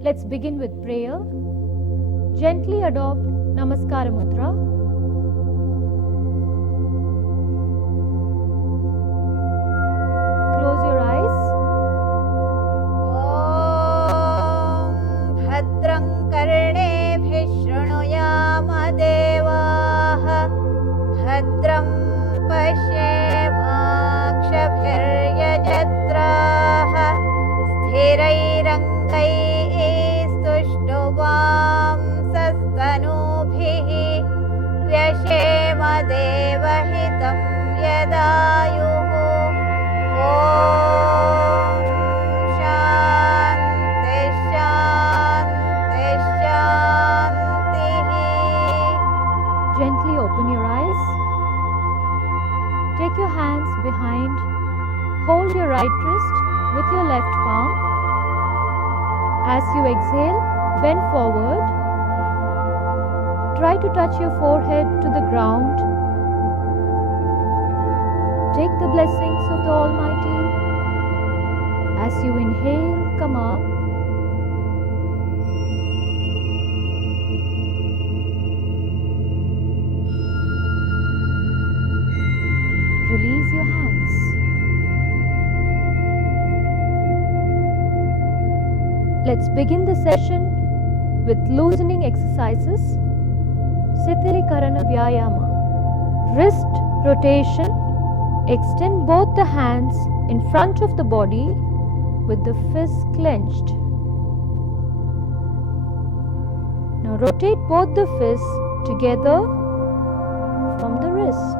Let's begin with prayer. Gently adopt Namaskara Mudra. Close your eyes. ॐ भद्रं कर्णेभिः शृणुयाम देवाः भद्रं पश्येमाक्षभिर्यजत्राः स्थिरैरङ्गैस्तुष्टुवांसस्तनूभिः व्यशेम देवहितं यदायुः ॐ Gently open your eyes. Take your hands behind. Hold your right wrist with your left palm. As you exhale, bend forward. Try to touch your forehead to the ground. Take the blessings of the Almighty. As you inhale, come up. Release your hands. Let's begin the session with loosening exercises. Sithilikarana Vyayama. Wrist rotation. Extend both the hands in front of the body with the fists clenched. Now rotate both the fists together from the wrist.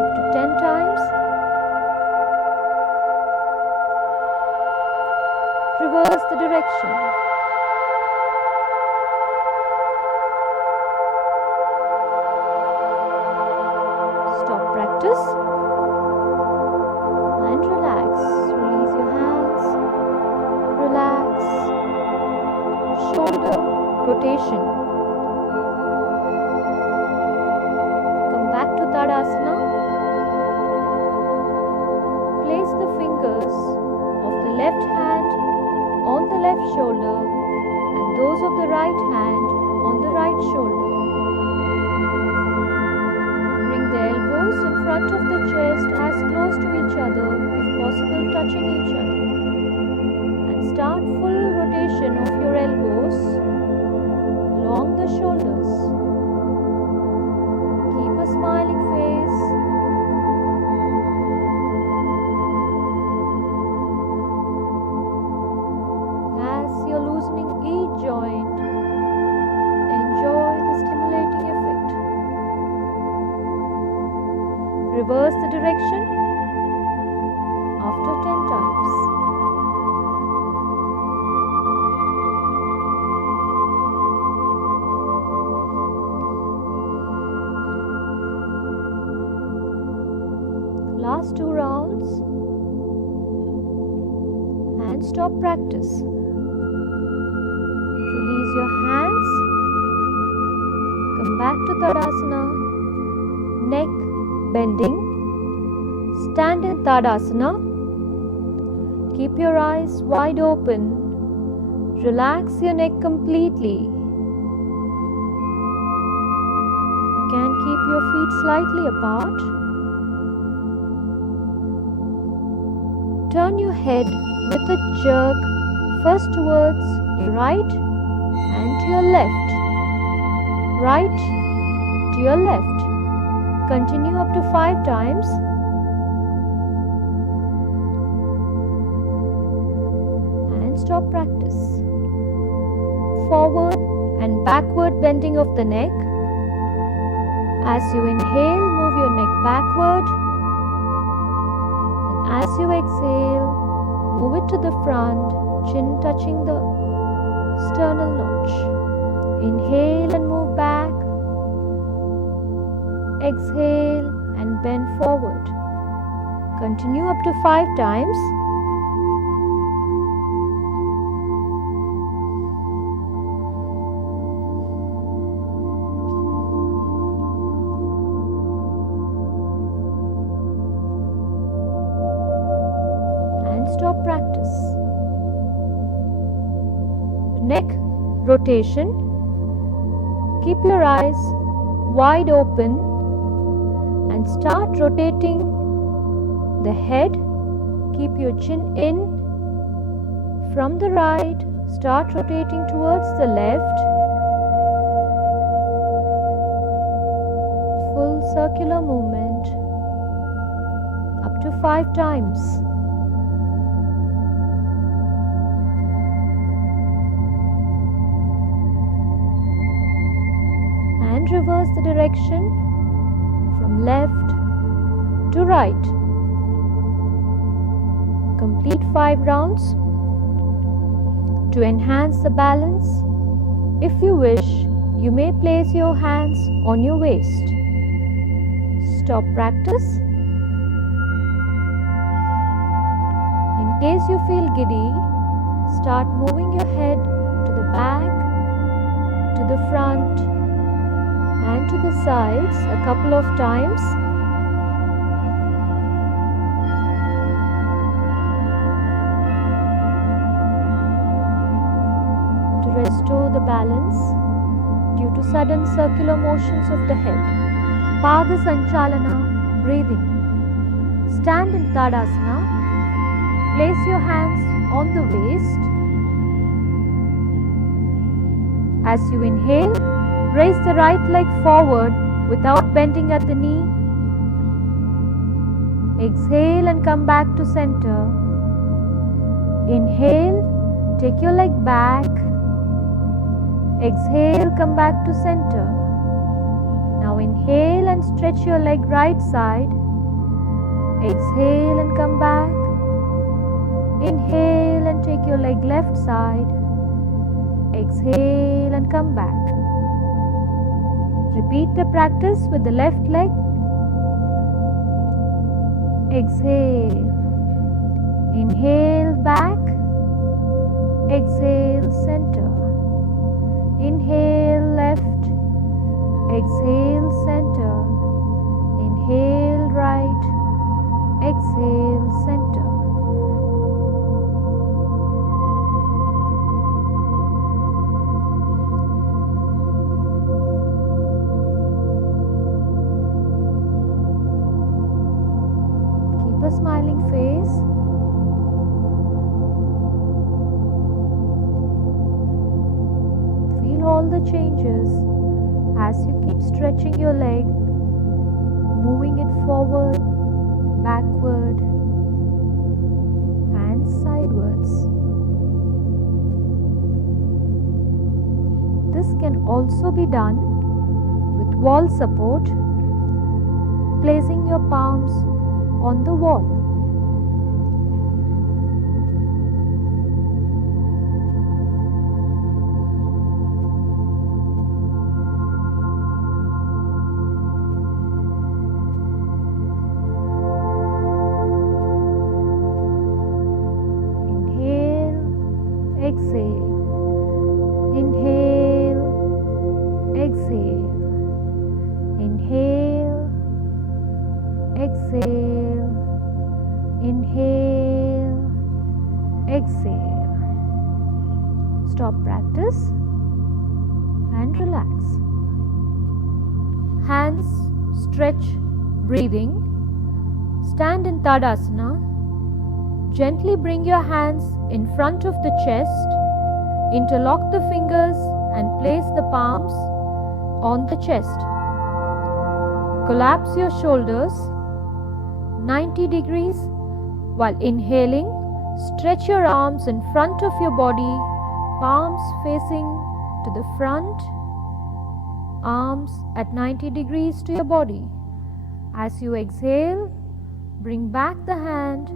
Up to 10 times. Reverse the direction. Stop practice and relax. Release your hands. Relax. Shoulder rotation. Come back to Tadasana. Place the fingers of the left hand on the left shoulder and those of the right hand on the right shoulder. Bring the elbows in front of the chest as close to each other, if possible touching each other. And start full rotation of your elbows along the shoulders. Keep a smiling face. As you're loosening each joint, enjoy the stimulating effect. Reverse the direction after 10 times. Last 2 rounds and stop practice. Release your hands. Come back to Tadasana. Neck bending. Stand in Tadasana. Keep your eyes wide open. Relax your neck completely. You can keep your feet slightly apart. Turn your head with a jerk first towards your right and to your left. Right to your left. Continue up to 5 times. And stop practice. Forward and backward bending of the neck. As you inhale, move your neck backward. As you exhale, move it to the front, chin touching the sternal notch. Inhale and move back. Exhale and bend forward. Continue up to 5 times. Stop practice. rotation. Keep your eyes wide open and start rotating the head. Keep your chin in. From the right, start rotating towards the left. Full circular movement up to 5 times. And reverse the direction from left to right. Complete 5 rounds. To enhance the balance, if you wish, you may place your hands on your waist. Stop practice. In case you feel giddy, start moving your head to the back, to the front, and to the sides a couple of times. To restore the balance due to sudden circular motions of the head. Pada Sanchalana, breathing. Stand in Tadasana. Place your hands on the waist. As you inhale, raise the right leg forward without bending at the knee. Exhale and come back to center. Inhale, take your leg back. Exhale, come back to center. Now inhale and stretch your leg right side. Exhale and come back. Inhale and take your leg left side. Exhale and come back. Repeat the practice with the left leg. Exhale. Inhale back. Exhale center. Inhale left. Exhale center. Inhale right. Exhale center. Keep a smiling face. Feel all the changes as you keep stretching your leg, moving it forward, backward, and sidewards. This can also be done with wall support, placing your palms on the wall. Exhale, inhale, exhale, inhale, exhale, inhale, exhale. Stop practice and relax. Hands stretch, breathing. Stand in Tadasana. Gently bring your hands in front of the chest, interlock the fingers and place the palms on the chest. Collapse your shoulders 90 degrees. While inhaling, stretch your arms in front of your body, palms facing to the front, arms at 90 degrees to your body. As you exhale, bring back the hand,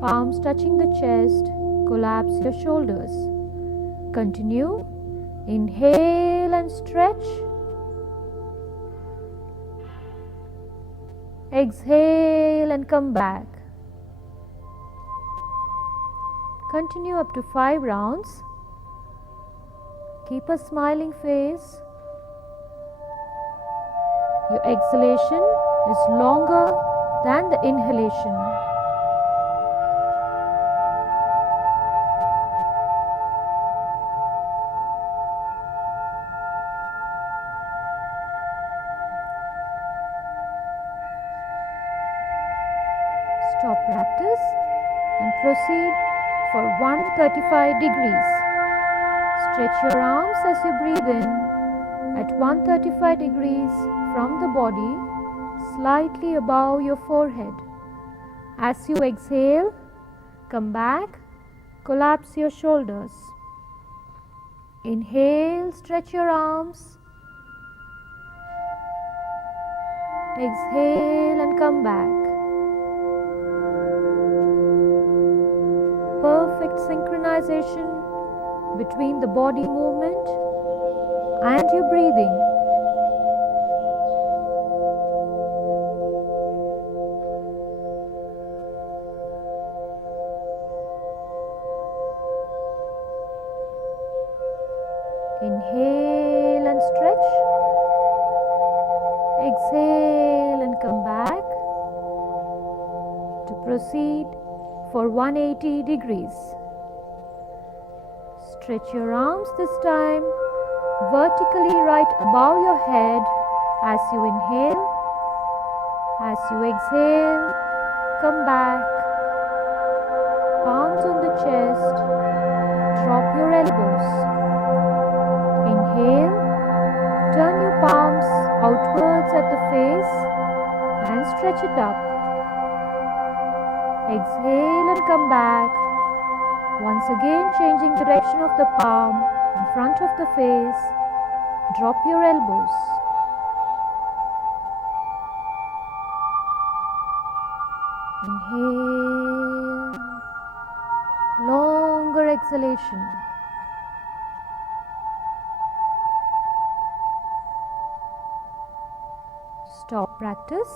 palms touching the chest, collapse your shoulders. Continue. Inhale and stretch. Exhale and come back. Continue up to 5 rounds. Keep a smiling face. Your exhalation is longer than the inhalation. Stop practice and proceed for 135 degrees. Stretch your arms as you breathe in at 135 degrees from the body, slightly above your forehead. As you exhale, come back, collapse your shoulders. Inhale, stretch your arms. Exhale and come back. Perfect synchronization between the body movement and your breathing. Inhale and stretch. Exhale and come back to proceed for 180 degrees. Stretch your arms this time vertically right above your head as you inhale. As you exhale, come back. Palms on the chest. Drop your elbows. Inhale. Turn your palms outwards at the face and stretch it up. Exhale and come back. Once again, changing direction of the palm in front of the face. Drop your elbows. Inhale. Longer exhalation. Stop practice.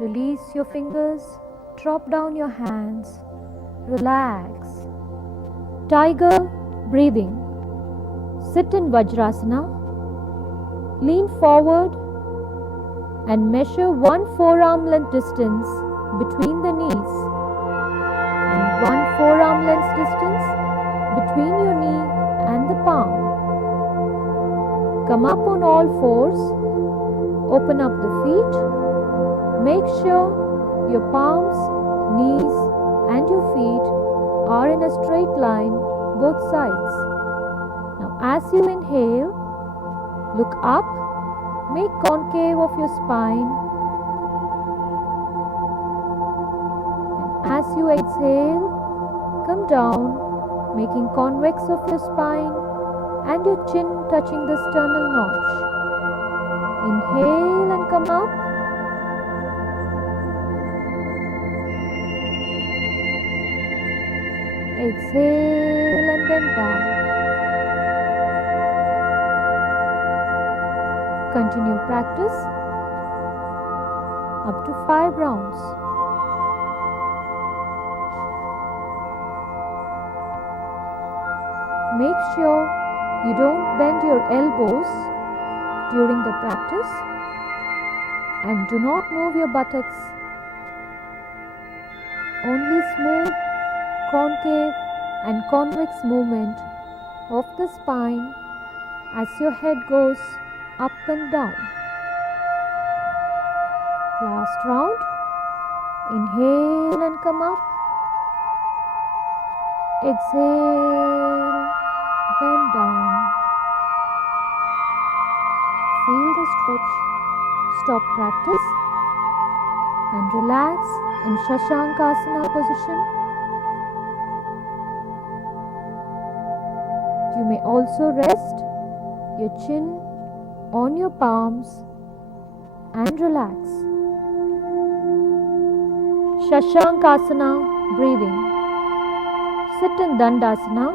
Release your fingers. Drop down your hands. Relax. Tiger breathing. Sit in Vajrasana. Lean forward and measure 1 forearm length distance between the knees and 1 forearm length distance between your knee and the palm. Come up on all fours. Open up the feet. Make sure your palms, knees and your feet are in a straight line both sides. Now as you inhale, look up, make concave of your spine. And as you exhale, come down, making convex of your spine and your chin touching the sternal notch. Inhale and come up. Exhale and bend down. Continue practice up to 5 rounds. Make sure you don't bend your elbows during the practice and do not move your buttocks. Only smooth, concave and convex movement of the spine as your head goes up and down. Last round. Inhale and come up. Exhale, bend down. Feel the stretch. Stop practice and relax in Shashankasana position. You may also rest your chin on your palms and relax. Shashankasana breathing. Sit in Dandasana.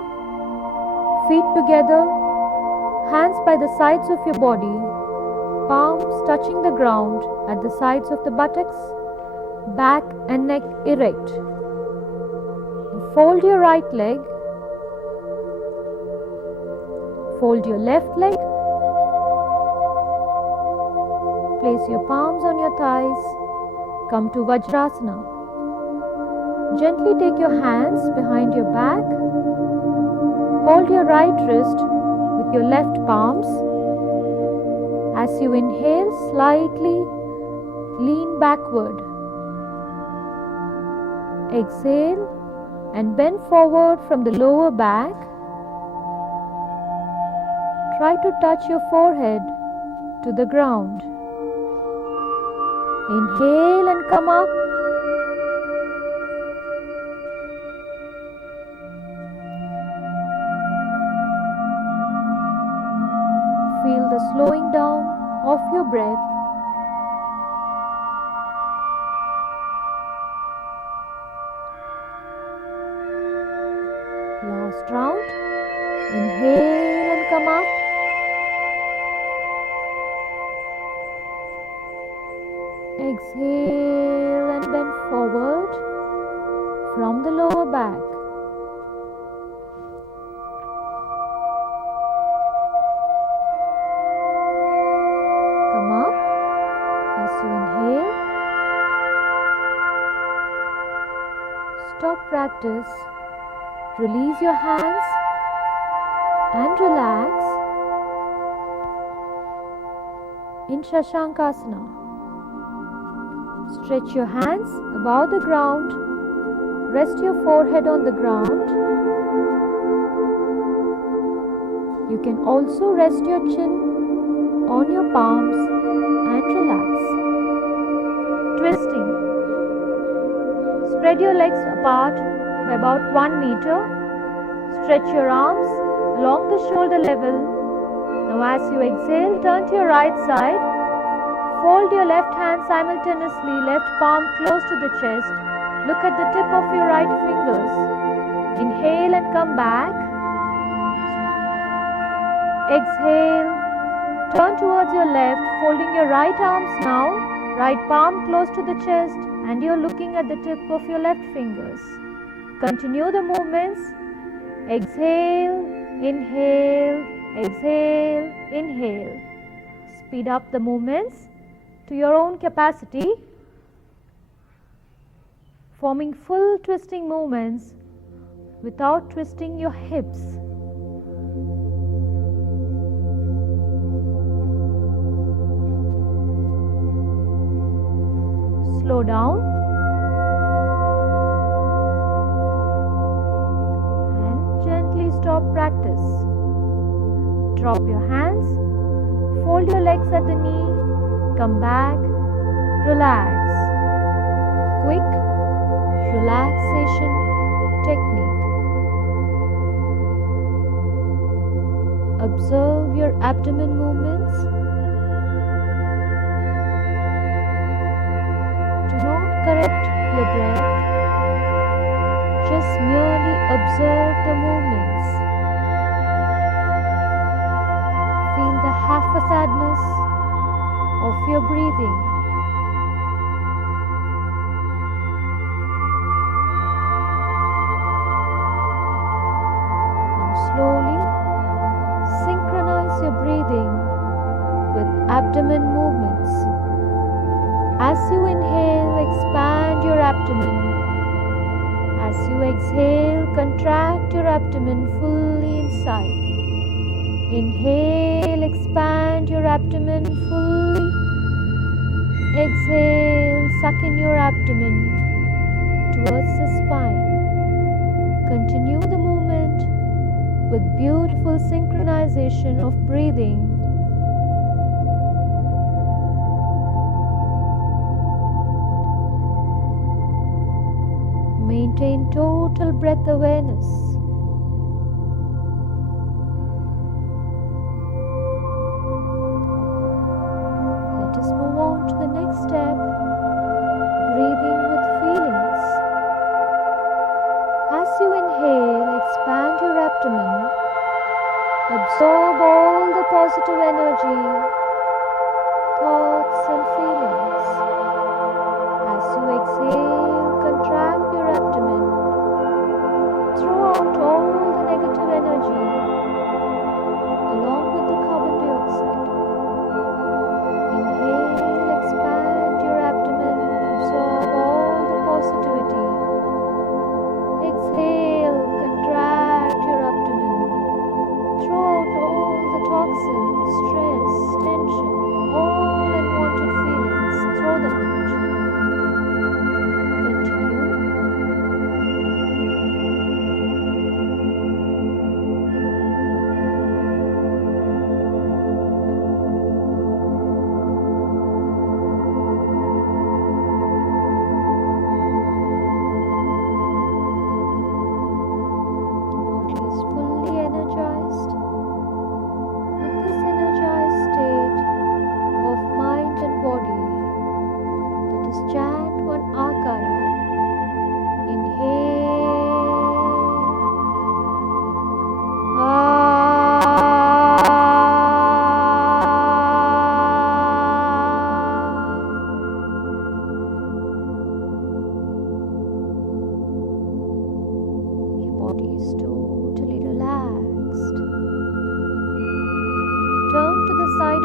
Feet together, hands by the sides of your body, palms touching the ground at the sides of the buttocks, back and neck erect. Fold your right leg. Fold your left leg. Place your palms on your thighs. Come to Vajrasana. Gently take your hands behind your back. Hold your right wrist with your left palms. As you inhale, slightly lean backward. Exhale and bend forward from the lower back. Try to touch your forehead to the ground. Inhale and come up. Feel the slowing down of your breath. Last round. Inhale and come up. Exhale and bend forward from the lower back. Come up as you inhale. Stop practice. Release your hands and relax in Shashankasana. Stretch your hands above the ground. Rest your forehead on the ground. You can also rest your chin on your palms and relax. Twisting. Spread your legs apart by about 1 meter. Stretch your arms along the shoulder level. Now as you exhale, turn to your right side. Fold your left hand simultaneously, left palm close to the chest. Look at the tip of your right fingers. Inhale and come back. Exhale. Turn towards your left, folding your right arms now. Right palm close to the chest, and you're looking at the tip of your left fingers. Continue the movements. Exhale, inhale, exhale, inhale. Speed up the movements to your own capacity, forming full twisting movements without twisting your hips. Slow down and gently stop practice. Drop your hands, fold your legs at the knee. Come back, relax. Quick relaxation technique. Observe your abdomen movements. Do not correct your breath. Just merely observe the movements. Feel the haphazardness of your breathing. Now slowly synchronize your breathing with abdomen movements. As you inhale, expand your abdomen. As you exhale, contract your abdomen fully inside. Inhale, expand your abdomen fully. Exhale, suck in your abdomen towards the spine. Continue the movement with beautiful synchronization of breathing. Maintain total breath awareness. Let us move on to the next step, breathing with feelings. As you inhale, expand your abdomen. Absorb all the positive energy, thoughts and feelings. As you exhale, contract your abdomen. Throw out all the negative energy along with the carbon dioxide. Inhale, expand your abdomen, absorb all the positivity. Exhale, contract your abdomen. Throw out all the toxins, stress, tension.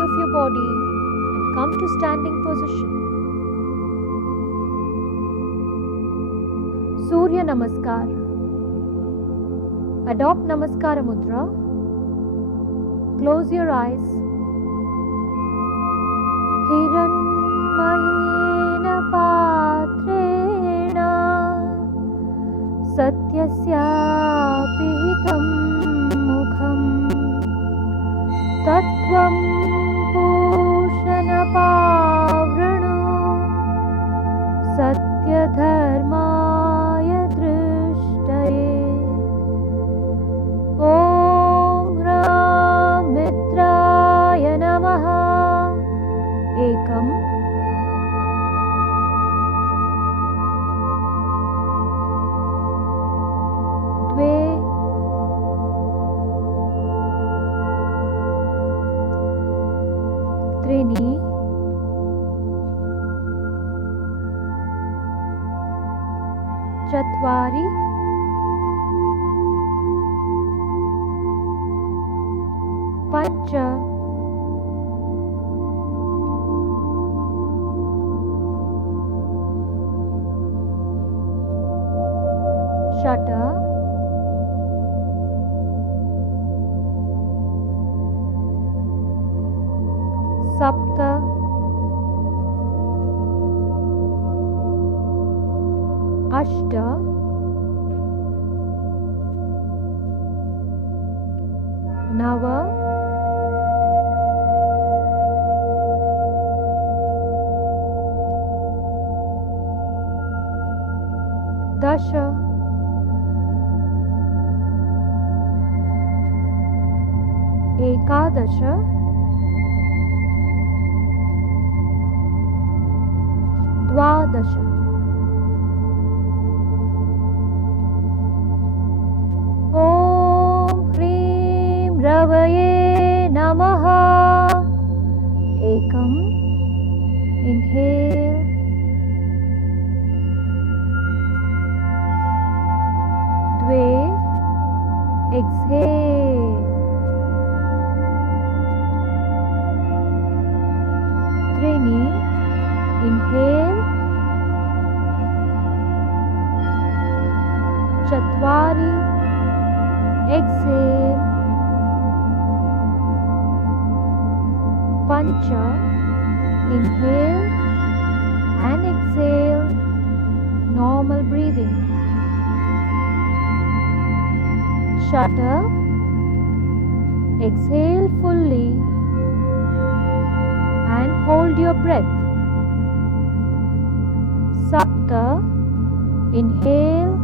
of your body and come to standing position. Surya Namaskar. Adopt Namaskara Mudra. Close your eyes. Hiranmayena patrena satyasyapi hitam mukham tattvam pushana pavrano satyadharmaya drishtaye. Om Ram Mitraya Namaha. Ekam. Dve. Trini. Chatvari. Pancha. Shata. Sapta. Ashta. Nava. Dasha. Ekadasha. Dvadasha. Om Hrim Ravaye Namaha. Ekam. Inhale. Dve. Exhale. Trini. Inhale. Chatvari. Exhale. Pancha. Inhale and exhale. Normal breathing. Shata. Exhale fully and hold your breath. Sapta. Inhale.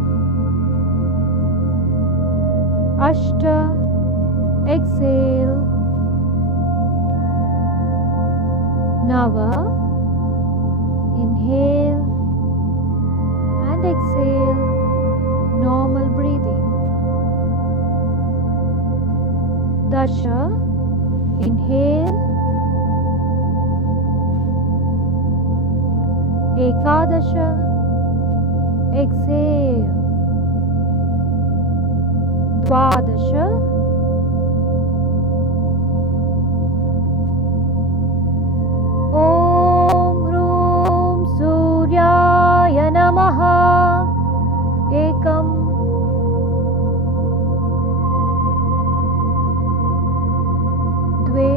Ashta. Exhale. Nava. Inhale and exhale. Normal breathing. Dasha. Inhale. Ekadasha. Exhale. Dvadasha. Om Hrum Suryaya Namaha. Ekam. Dve.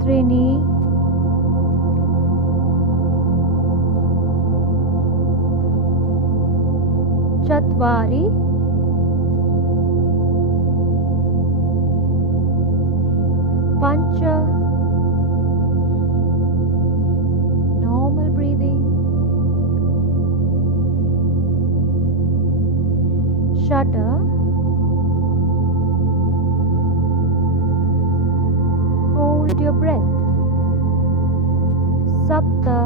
Trini. Chatvari. Pancha. Normal breathing. Shata. Hold your breath. Sapta.